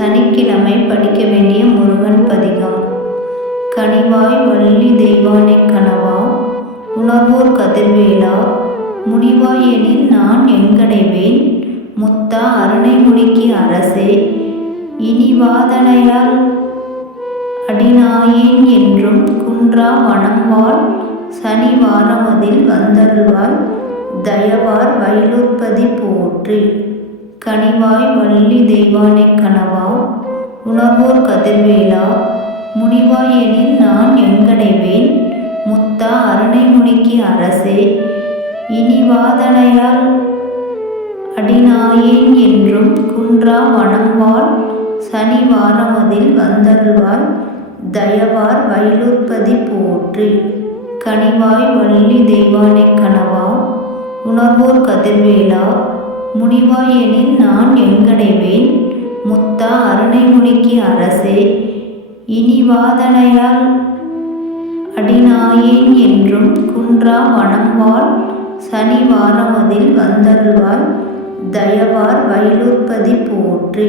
சனிக்கிழமை படிக்க வேண்டிய முருகன் பதிகம். கனிவாய் வள்ளி தெய்வானை கனவா உணர்வோர் கதிர்வேலா முனிவாய் எனில் நான் எங்கடைவேன் முத்தா அருணைமுனிக்கு அரசே இனி வாதனையால் அடிநாயேன் என்றும் குன்றா வனம்வாள் சனி வாரமதில் வந்தருள்வாய் தயவார் வயலுற்பதி போற்றி. கனிவாய் வள்ளி தெய்வானை கனவா உணர்வோர் கதிர்வேலா முனிவாய் எனில் நான் எங்கடைவேன்? முத்தா அருணைமுனிக்கு அரசே இனி வாதனையால் அடிநாயேன் என்றும் குன்றா வனம்வாள் சனி வாரமதில் வந்தருள்வாய் தயவார் வயலுற்பதி போற்றி. கனிவாய் வள்ளி தெய்வானை கனவா உணர்வோர் கதிர்வேலா முனிவாயனின் நான் எங்கடைவேன்? முத்தா அருணைமுனிக்கு அரசே இனி வாதனையால் அடிநாயேன் என்றும் குன்றா வனம்வாள் சனி வாரமதில் வந்தருள்வாய் தயவார் வயலுற்பதி போற்றி.